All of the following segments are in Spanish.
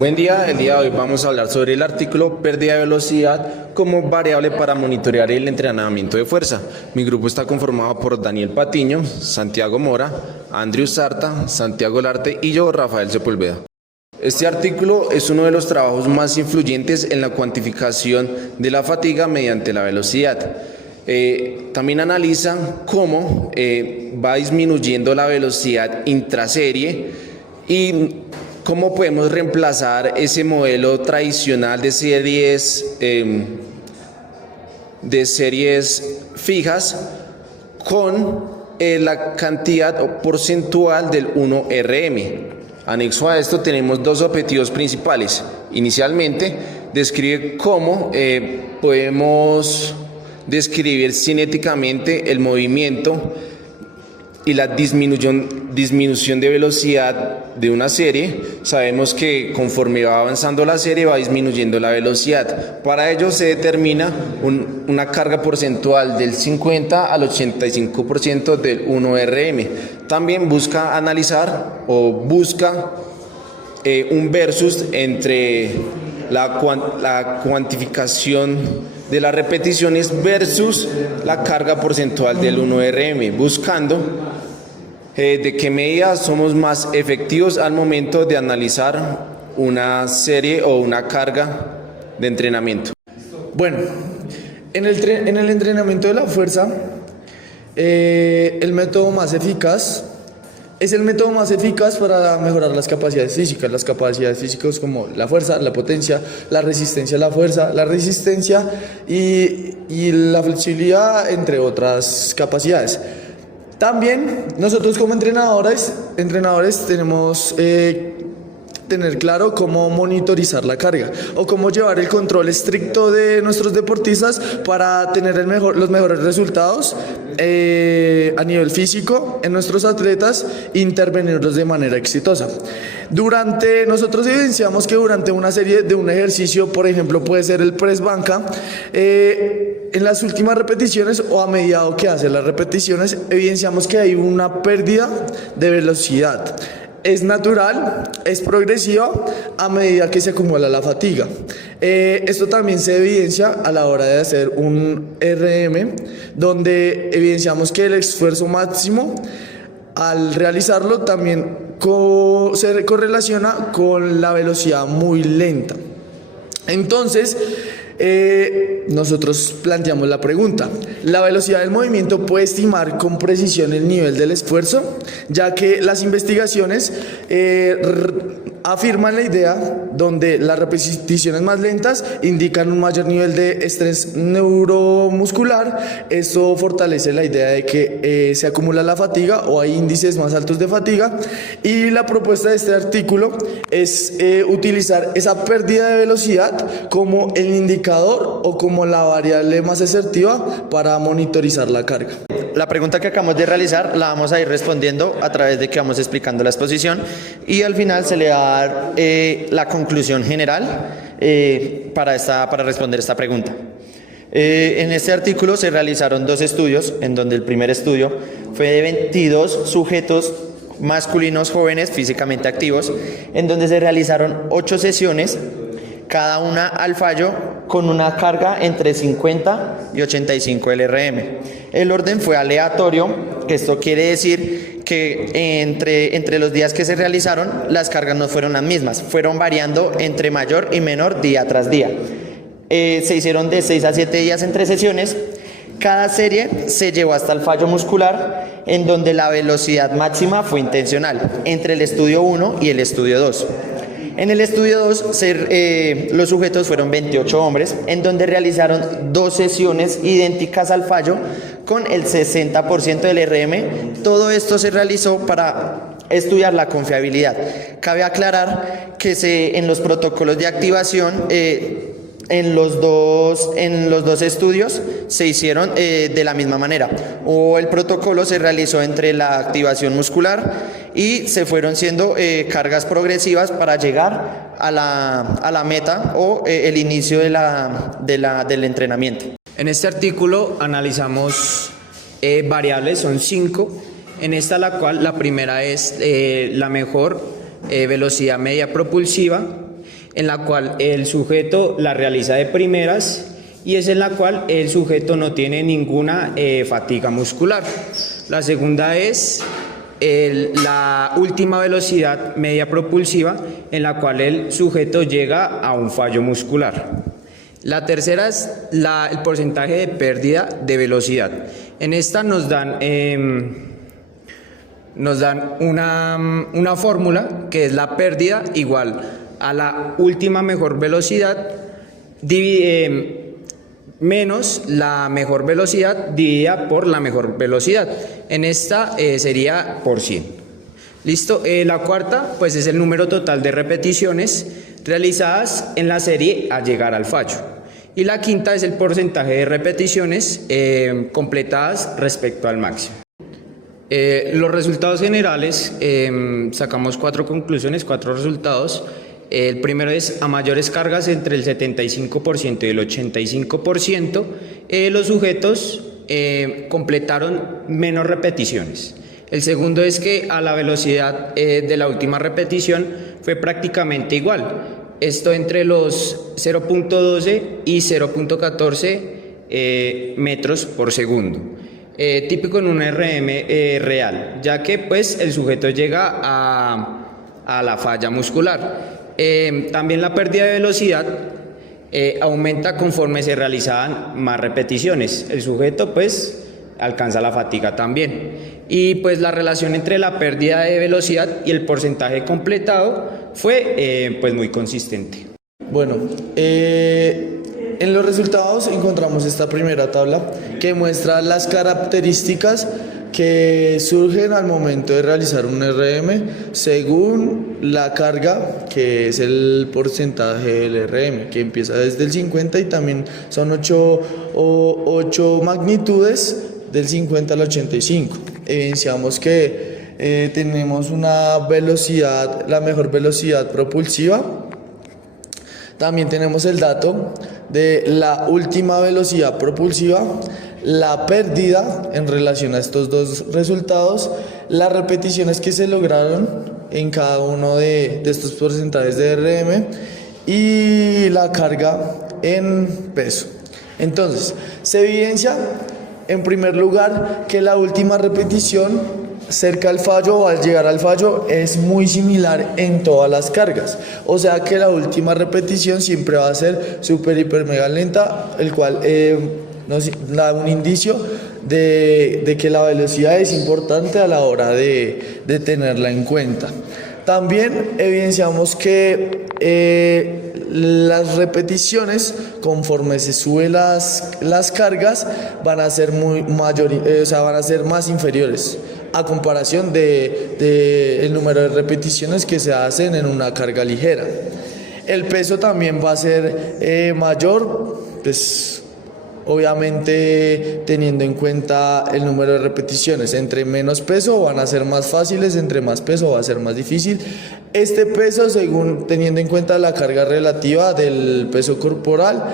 Buen día, el día de hoy vamos a hablar sobre el artículo pérdida de velocidad como variable para monitorear el entrenamiento de fuerza. Mi grupo está conformado por Daniel Patiño, Santiago Mora, Andrew Sarta, Santiago Larte y yo, Rafael Sepúlveda. Este artículo es uno de los trabajos más influyentes en la cuantificación de la fatiga mediante la velocidad. También analiza cómo va disminuyendo la velocidad intraserie y cómo podemos reemplazar ese modelo tradicional de series fijas con la cantidad porcentual del 1RM. Anexo a esto tenemos dos objetivos principales. Inicialmente, describe cómo podemos describir cinéticamente el movimiento y la disminución de velocidad de una serie. Sabemos que conforme va avanzando la serie va disminuyendo la velocidad. Para ello se determina una carga porcentual del 50 al 85% del 1RM. También busca analizar o busca un versus entre la cuantificación de las repeticiones versus la carga porcentual del 1RM, buscando de qué medida somos más efectivos al momento de analizar una serie o una carga de entrenamiento. Bueno, en el entrenamiento de la fuerza, el método más eficaz es el método más eficaz para mejorar las capacidades físicas como la fuerza, la potencia, la resistencia a la fuerza, la resistencia y la flexibilidad, entre otras capacidades. También nosotros como entrenadores tenemos tener claro cómo monitorizar la carga o cómo llevar el control estricto de nuestros deportistas para tener los mejores resultados a nivel físico en nuestros atletas e intervenirlos de manera exitosa. Nosotros evidenciamos que durante una serie de un ejercicio, por ejemplo puede ser el press banca, en las últimas repeticiones o a medida que hace las repeticiones evidenciamos que hay una pérdida de velocidad. Es natural, es progresiva a medida que se acumula la fatiga. Esto también se evidencia a la hora de hacer un RM, donde evidenciamos que el esfuerzo máximo al realizarlo también se correlaciona con la velocidad muy lenta. Entonces, nosotros planteamos la pregunta: ¿la velocidad del movimiento puede estimar con precisión el nivel del esfuerzo? Ya que las investigaciones afirman la idea donde las repeticiones más lentas indican un mayor nivel de estrés neuromuscular. Esto fortalece la idea de que se acumula la fatiga o hay índices más altos de fatiga, y la propuesta de este artículo es utilizar esa pérdida de velocidad como el indicador o como la variable más asertiva para monitorizar la carga. La pregunta que acabamos de realizar la vamos a ir respondiendo a través de que vamos explicando la exposición, y al final se le va a dar la conclusión general para responder esta pregunta. En este artículo se realizaron dos estudios, en donde el primer estudio fue de 22 sujetos masculinos jóvenes físicamente activos, en donde se realizaron 8 sesiones, cada una al fallo con una carga entre 50 y 85 LRM. El orden fue aleatorio, que esto quiere decir que entre los días que se realizaron las cargas no fueron las mismas, fueron variando entre mayor y menor día tras día. Se hicieron de 6 a 7 días entre sesiones. Cada serie se llevó hasta el fallo muscular, en donde la velocidad máxima fue intencional, entre el estudio 1 y el estudio 2. En el estudio 2, los sujetos fueron 28 hombres, en donde realizaron 2 sesiones idénticas al fallo con el 60% del RM. Todo esto se realizó para estudiar la confiabilidad. Cabe aclarar que en los protocolos de activación, en los dos estudios se hicieron de la misma manera. El protocolo se realizó entre la activación muscular y se fueron siendo cargas progresivas para llegar a la meta o el inicio del entrenamiento. En este artículo analizamos variables, son 5. En esta la primera es la mejor velocidad media propulsiva. en la cual el sujeto la realiza de primeras y es en la cual el sujeto no tiene ninguna fatiga muscular. La segunda es la última velocidad media propulsiva, en la cual el sujeto llega a un fallo muscular. La tercera es el porcentaje de pérdida de velocidad. En esta nos dan una fórmula que es la pérdida igual a la última mejor velocidad menos la mejor velocidad dividida por la mejor velocidad. En esta sería por 100. Listo. La cuarta pues es el número total de repeticiones realizadas en la serie al llegar al fallo. Y la quinta es el porcentaje de repeticiones completadas respecto al máximo. Los resultados generales, sacamos 4 conclusiones, 4 resultados. El primero es: a mayores cargas entre el 75% y el 85%, los sujetos completaron menos repeticiones. El segundo es que a la velocidad de la última repetición fue prácticamente igual. Esto entre los 0.12 y 0.14 metros por segundo. Típico en un RM real, ya que pues el sujeto llega a la falla muscular. También la pérdida de velocidad aumenta conforme se realizaban más repeticiones. El sujeto pues alcanza la fatiga también. Y pues la relación entre la pérdida de velocidad y el porcentaje completado fue pues muy consistente. Bueno, en los resultados encontramos esta primera tabla que muestra las características que surgen al momento de realizar un RM según la carga, que es el porcentaje del RM, que empieza desde el 50 y también son 8 magnitudes del 50 al 85. Evidenciamos que tenemos una velocidad, la mejor velocidad propulsiva. También tenemos el dato de la última velocidad propulsiva, la pérdida en relación a estos dos resultados, las repeticiones que se lograron en cada uno de estos porcentajes de RM y la carga en peso. Entonces, se evidencia en primer lugar que la última repetición cerca al fallo o al llegar al fallo es muy similar en todas las cargas, o sea que la última repetición siempre va a ser súper hiper mega lenta, el cual nos da un indicio de que la velocidad es importante a la hora de tenerla en cuenta. También evidenciamos que las repeticiones, conforme se suben las cargas, van a ser van a ser más inferiores a comparación de el número de repeticiones que se hacen en una carga ligera. El peso también va a ser mayor, pues obviamente teniendo en cuenta el número de repeticiones. Entre menos peso van a ser más fáciles, entre más peso va a ser más difícil. Este peso, según teniendo en cuenta la carga relativa del peso corporal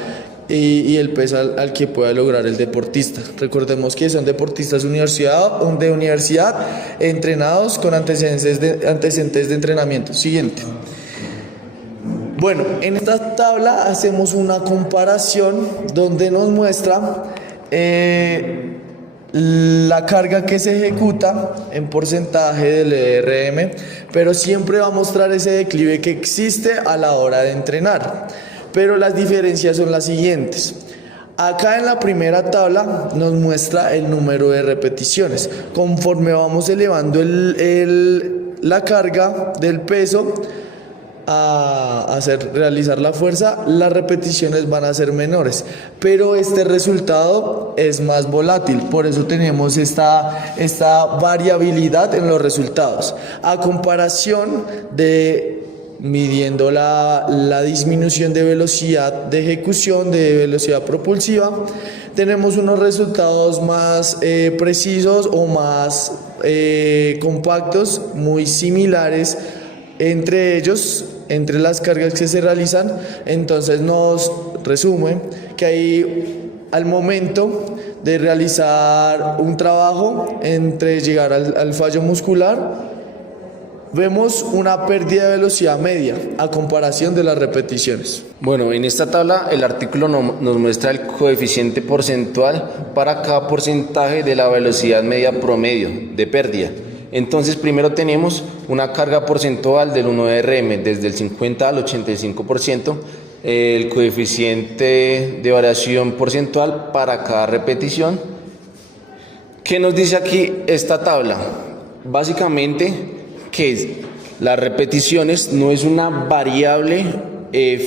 y el peso al que pueda lograr el deportista. Recordemos que son deportistas de universidad entrenados con antecedentes de entrenamiento. Siguiente. Bueno, en esta tabla hacemos una comparación donde nos muestra la carga que se ejecuta en porcentaje del ERM, pero siempre va a mostrar ese declive que existe a la hora de entrenar. Pero las diferencias son las siguientes. Acá en la primera tabla nos muestra el número de repeticiones. Conforme vamos elevando la carga del peso a realizar la fuerza, las repeticiones van a ser menores, pero este resultado es más volátil, por eso tenemos esta variabilidad en los resultados. A comparación de midiendo la disminución de velocidad de ejecución, de velocidad propulsiva, tenemos unos resultados más precisos o más compactos, muy similares entre ellos, entre las cargas que se realizan. Entonces nos resume que hay al momento de realizar un trabajo entre llegar al fallo muscular, vemos una pérdida de velocidad media a comparación de las repeticiones. Bueno, en esta tabla el artículo nos muestra el coeficiente porcentual para cada porcentaje de la velocidad media promedio de pérdida. Entonces, primero tenemos una carga porcentual del 1RM desde el 50 al 85%, el coeficiente de variación porcentual para cada repetición. ¿Qué nos dice aquí esta tabla? Básicamente que las repeticiones no es una variable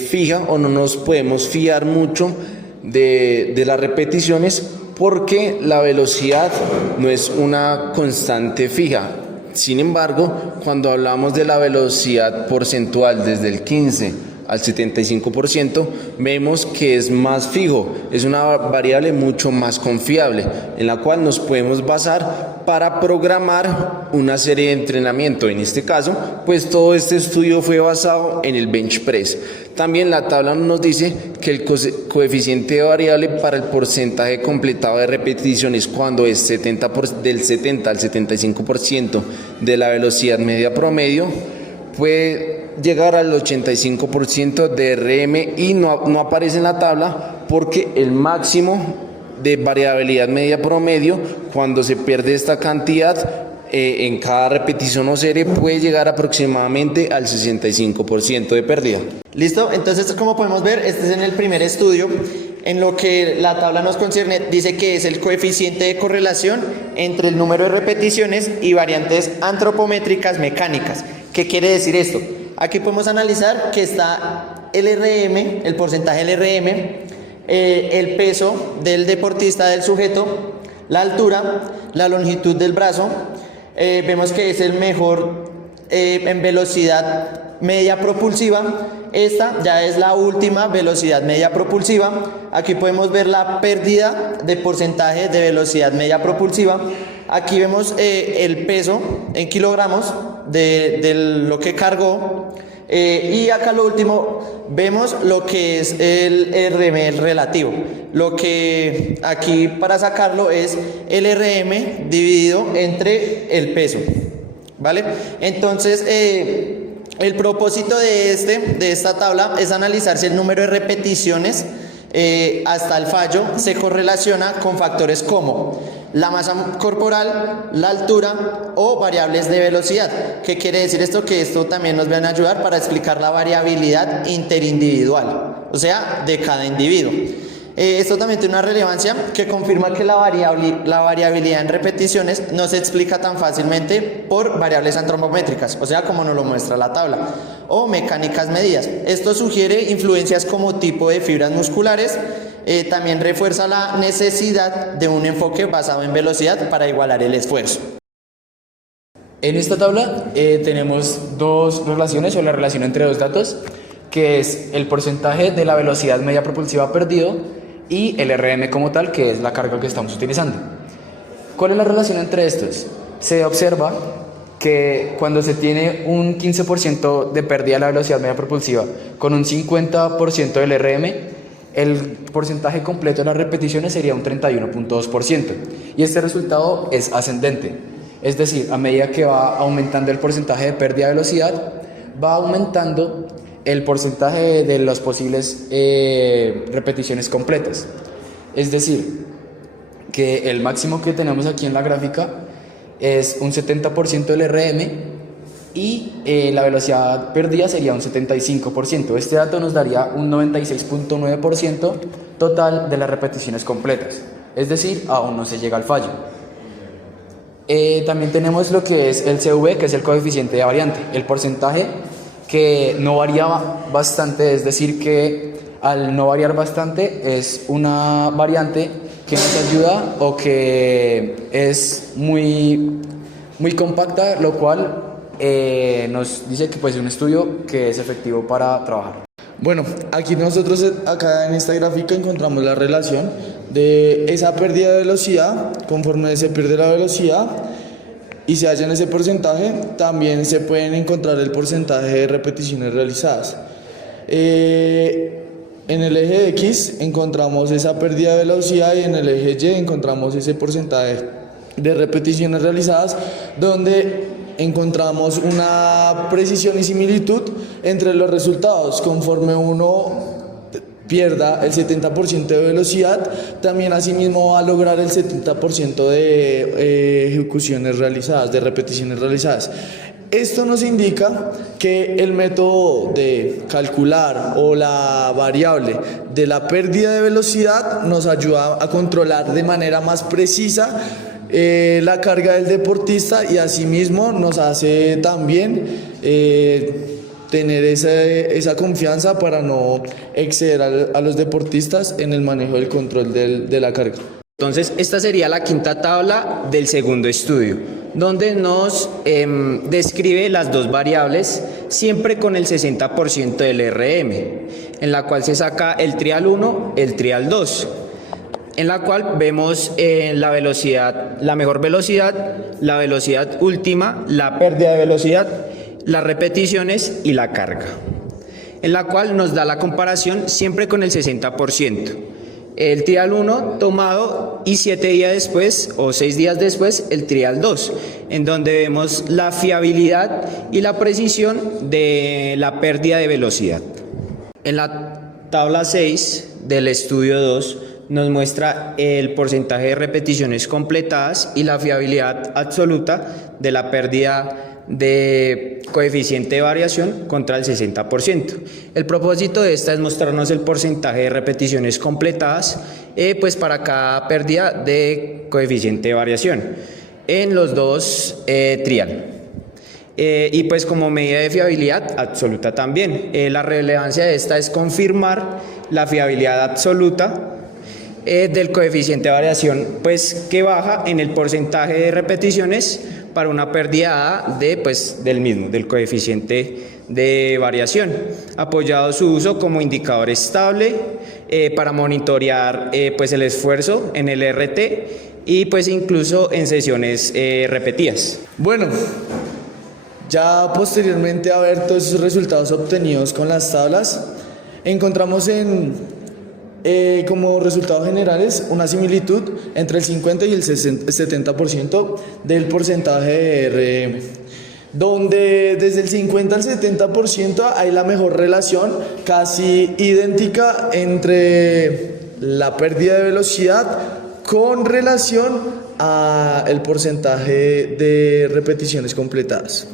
fija, o no nos podemos fiar mucho de las repeticiones, porque la velocidad no es una constante fija. Sin embargo, cuando hablamos de la velocidad porcentual desde el 15 al 75%, vemos que es más fijo, es una variable mucho más confiable, en la cual nos podemos basar para programar una serie de entrenamiento. En este caso, pues todo este estudio fue basado en el bench press. También la tabla nos dice que el coeficiente variable para el porcentaje completado de repeticiones cuando es del 70 al 75% de la velocidad media promedio puede llegar al 85% de RM, y no aparece en la tabla porque el máximo de variabilidad media promedio cuando se pierde esta cantidad en cada repetición o serie puede llegar aproximadamente al 65% de pérdida. ¿Listo? Entonces, como podemos ver, este es en el primer estudio. En lo que la tabla nos concierne, dice que es el coeficiente de correlación entre el número de repeticiones y variantes antropométricas mecánicas. ¿Qué quiere decir esto? Aquí podemos analizar que está el RM, el porcentaje del RM, el peso del deportista, del sujeto, la altura, la longitud del brazo. Vemos que es el mejor en velocidad media propulsiva. Esta ya es la última velocidad media propulsiva. Aquí podemos ver la pérdida de porcentaje de velocidad media propulsiva. Aquí vemos el peso en kilogramos de lo que cargó. Y acá lo último vemos lo que es el RM relativo. Lo que aquí para sacarlo es el RM dividido entre el peso, ¿vale? Entonces el propósito de esta tabla es analizar si el número de repeticiones hasta el fallo se correlaciona con factores como la masa corporal, la altura o variables de velocidad. ¿Qué quiere decir esto? Que esto también nos va a ayudar para explicar la variabilidad interindividual, o sea, de cada individuo. Esto también tiene una relevancia que confirma que la variabilidad en repeticiones no se explica tan fácilmente por variables antropométricas, o sea, como nos lo muestra la tabla, o mecánicas medidas. Esto sugiere influencias como tipo de fibras musculares. También refuerza la necesidad de un enfoque basado en velocidad para igualar el esfuerzo. En esta tabla tenemos dos relaciones, o la relación entre dos datos, que es el porcentaje de la velocidad media propulsiva perdido y el RM como tal, que es la carga que estamos utilizando. ¿Cuál es la relación entre estos? Se observa que cuando se tiene un 15% de pérdida de la velocidad media propulsiva con un 50% del RM, el porcentaje completo de las repeticiones sería un 31.2%, y este resultado es ascendente, es decir, a medida que va aumentando el porcentaje de pérdida de velocidad, va aumentando el porcentaje de las posibles repeticiones completas. Es decir, que el máximo que tenemos aquí en la gráfica es un 70% del RM, y la velocidad perdida sería un 75%. Este dato nos daría un 96.9% total de las repeticiones completas, es decir, aún no se llega al fallo. También tenemos lo que es el CV, que es el coeficiente de variante, el porcentaje que no varía bastante, es decir, que al no variar bastante es una variante que nos ayuda o que es muy compacta, lo cual nos dice que pues, es un estudio que es efectivo para trabajar. Bueno, aquí nosotros acá en esta gráfica encontramos la relación de esa pérdida de velocidad. Conforme se pierde la velocidad y se halla en ese porcentaje, también se pueden encontrar el porcentaje de repeticiones realizadas. En el eje X encontramos esa pérdida de velocidad, y en el eje Y encontramos ese porcentaje de repeticiones realizadas, donde encontramos una precisión y similitud entre los resultados. Conforme uno pierda el 70% de velocidad, también asimismo va a lograr el 70% de ejecuciones realizadas, de repeticiones realizadas. Esto nos indica que el método de calcular o la variable de la pérdida de velocidad nos ayuda a controlar de manera más precisa la carga del deportista, y asimismo nos hace también tener esa confianza para no exceder a los deportistas en el manejo del control de la carga. Entonces, esta sería la quinta tabla del segundo estudio, donde nos describe las dos variables, siempre con el 60% del RM, en la cual se saca el trial 1, el trial 2, en la cual vemos la velocidad, la mejor velocidad, la velocidad última, la pérdida de velocidad, las repeticiones y la carga, en la cual nos da la comparación siempre con el 60%. El trial 1 tomado y 7 días después o 6 días después el trial 2, en donde vemos la fiabilidad y la precisión de la pérdida de velocidad. En la tabla 6 del estudio 2 nos muestra el porcentaje de repeticiones completadas y la fiabilidad absoluta de la pérdida de coeficiente de variación contra el 60%. El propósito de esta es mostrarnos el porcentaje de repeticiones completadas pues para cada pérdida de coeficiente de variación en los dos trial. Y pues como medida de fiabilidad absoluta también. La relevancia de esta es confirmar la fiabilidad absoluta del coeficiente de variación, pues que baja en el porcentaje de repeticiones para una pérdida del mismo, del coeficiente de variación, apoyado su uso como indicador estable para monitorear pues el esfuerzo en el RT y pues incluso en sesiones repetidas. Bueno, ya posteriormente a ver todos esos resultados obtenidos con las tablas, encontramos como resultados generales una similitud entre el 50 y el 70% del porcentaje de RM, donde desde el 50 al 70% hay la mejor relación, casi idéntica, entre la pérdida de velocidad con relación al porcentaje de repeticiones completadas,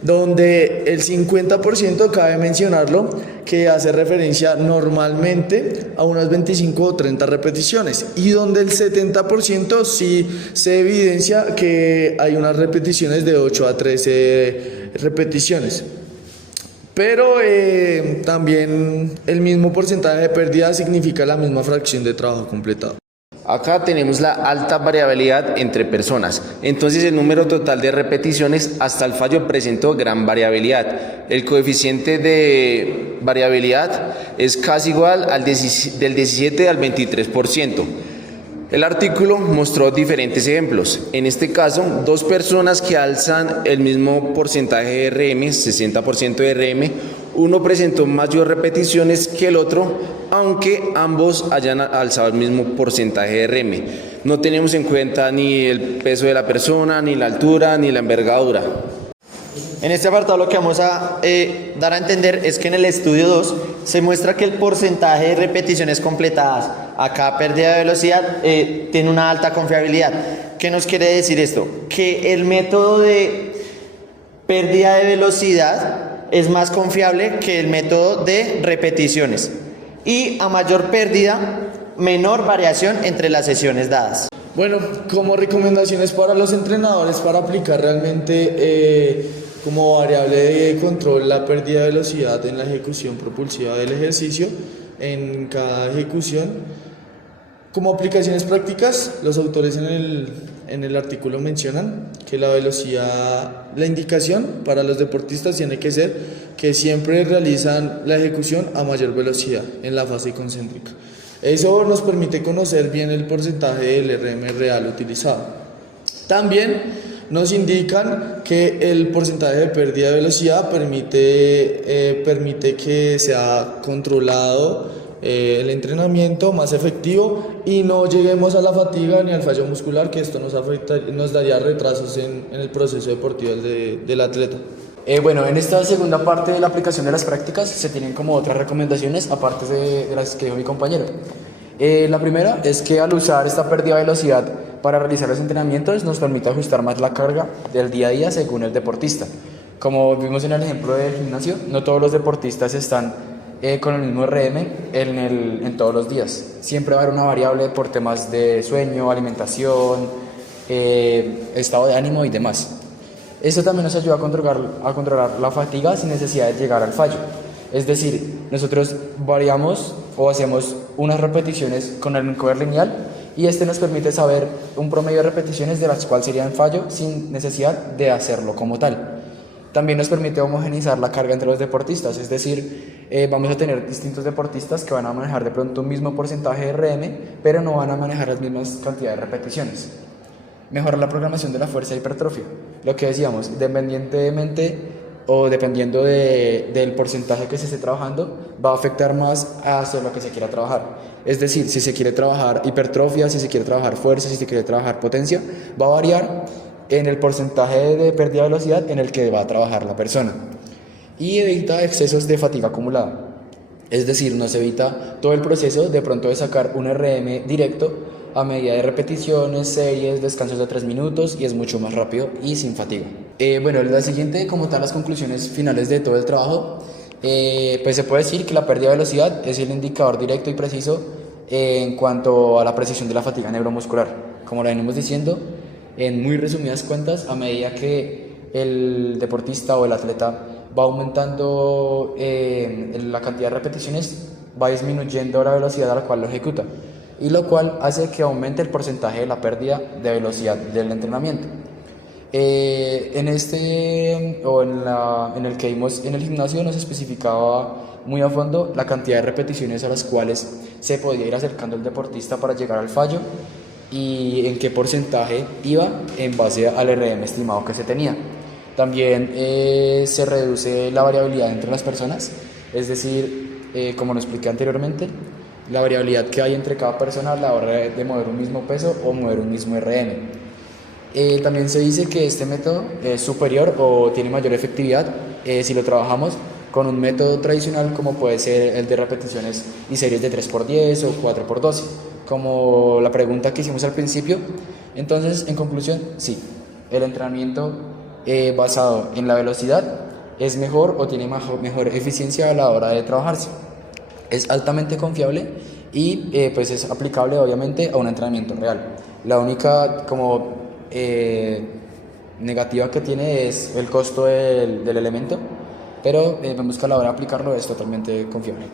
donde el 50% cabe mencionarlo que hace referencia normalmente a unas 25 o 30 repeticiones, y donde el 70% sí se evidencia que hay unas repeticiones de 8 a 13 repeticiones. Pero también el mismo porcentaje de pérdida significa la misma fracción de trabajo completado. Acá tenemos la alta variabilidad entre personas, entonces el número total de repeticiones hasta el fallo presentó gran variabilidad. El coeficiente de variabilidad es casi igual al del 17 al 23%. El artículo mostró diferentes ejemplos. En este caso, dos personas que alzan el mismo porcentaje de RM, 60% de RM, uno presentó mayor repeticiones que el otro, aunque ambos hayan alzado el mismo porcentaje de RM. No tenemos en cuenta ni el peso de la persona, ni la altura, ni la envergadura. En este apartado lo que vamos a dar a entender es que en el estudio 2 se muestra que el porcentaje de repeticiones completadas a cada pérdida de velocidad tiene una alta confiabilidad. ¿Qué nos quiere decir esto? Que el método de pérdida de velocidad es más confiable que el método de repeticiones, y a mayor pérdida, menor variación entre las sesiones dadas. Bueno, como recomendaciones para los entrenadores para aplicar realmente como variable de control la pérdida de velocidad en la ejecución propulsiva del ejercicio en cada ejecución. Como aplicaciones prácticas, los autores en el artículo mencionan que la velocidad, la indicación para los deportistas tiene que ser que siempre realizan la ejecución a mayor velocidad en la fase concéntrica. Eso nos permite conocer bien el porcentaje del RM real utilizado. También nos indican que el porcentaje de pérdida de velocidad permite que sea controlado el entrenamiento más efectivo y no lleguemos a la fatiga ni al fallo muscular, que esto nos daría retrasos en el proceso deportivo del atleta. Bueno, en esta segunda parte de la aplicación de las prácticas se tienen como otras recomendaciones aparte de las que dijo mi compañero. La primera es que al usar esta pérdida de velocidad para realizar los entrenamientos nos permite ajustar más la carga del día a día según el deportista. Como vimos en el ejemplo del gimnasio, no todos los deportistas están con el mismo RM en todos los días. Siempre va a haber una variable por temas de sueño, alimentación, estado de ánimo y demás. Esto también nos ayuda a controlar la fatiga sin necesidad de llegar al fallo. Es decir, nosotros variamos o hacemos unas repeticiones con el encoder lineal y este nos permite saber un promedio de repeticiones de las cuales serían fallo sin necesidad de hacerlo como tal. También nos permite homogeneizar la carga entre los deportistas, es decir, vamos a tener distintos deportistas que van a manejar de pronto un mismo porcentaje de RM, pero no van a manejar las mismas cantidades de repeticiones. Mejorar la programación de la fuerza e hipertrofia. Lo que decíamos, independientemente o dependiendo del porcentaje que se esté trabajando, va a afectar más hacia lo que se quiera trabajar. Es decir, si se quiere trabajar hipertrofia, si se quiere trabajar fuerza, si se quiere trabajar potencia, va a variar en el porcentaje de pérdida de velocidad en el que va a trabajar la persona. Y evita excesos de fatiga acumulada. Es decir, nos evita todo el proceso de pronto de sacar un RM directo a medida de repeticiones, series, descansos de 3 minutos y es mucho más rápido y sin fatiga. Bueno, la siguiente, como tal, las conclusiones finales de todo el trabajo, pues se puede decir que la pérdida de velocidad es el indicador directo y preciso en cuanto a la precisión de la fatiga neuromuscular. Como lo venimos diciendo, en muy resumidas cuentas, a medida que el deportista o el atleta va aumentando la cantidad de repeticiones, va disminuyendo la velocidad a la cual lo ejecuta, y lo cual hace que aumente el porcentaje de la pérdida de velocidad del entrenamiento. En el que vimos en el gimnasio nos especificaba muy a fondo la cantidad de repeticiones a las cuales se podía ir acercando el deportista para llegar al fallo y en qué porcentaje iba en base al RM estimado que se tenía. También se reduce la variabilidad entre las personas, es decir, como lo expliqué anteriormente, la variabilidad que hay entre cada persona a la hora de mover un mismo peso o mover un mismo RM. También se dice que este método es superior o tiene mayor efectividad si lo trabajamos con un método tradicional como puede ser el de repeticiones y series de 3x10 o 4x12, como la pregunta que hicimos al principio. Entonces, en conclusión, sí, el entrenamiento basado en la velocidad es mejor o tiene mejor eficiencia a la hora de trabajarse. Es altamente confiable y pues es aplicable obviamente a un entrenamiento real. La única negativa que tiene es el costo del elemento, pero vemos que a la hora de aplicarlo es totalmente confiable.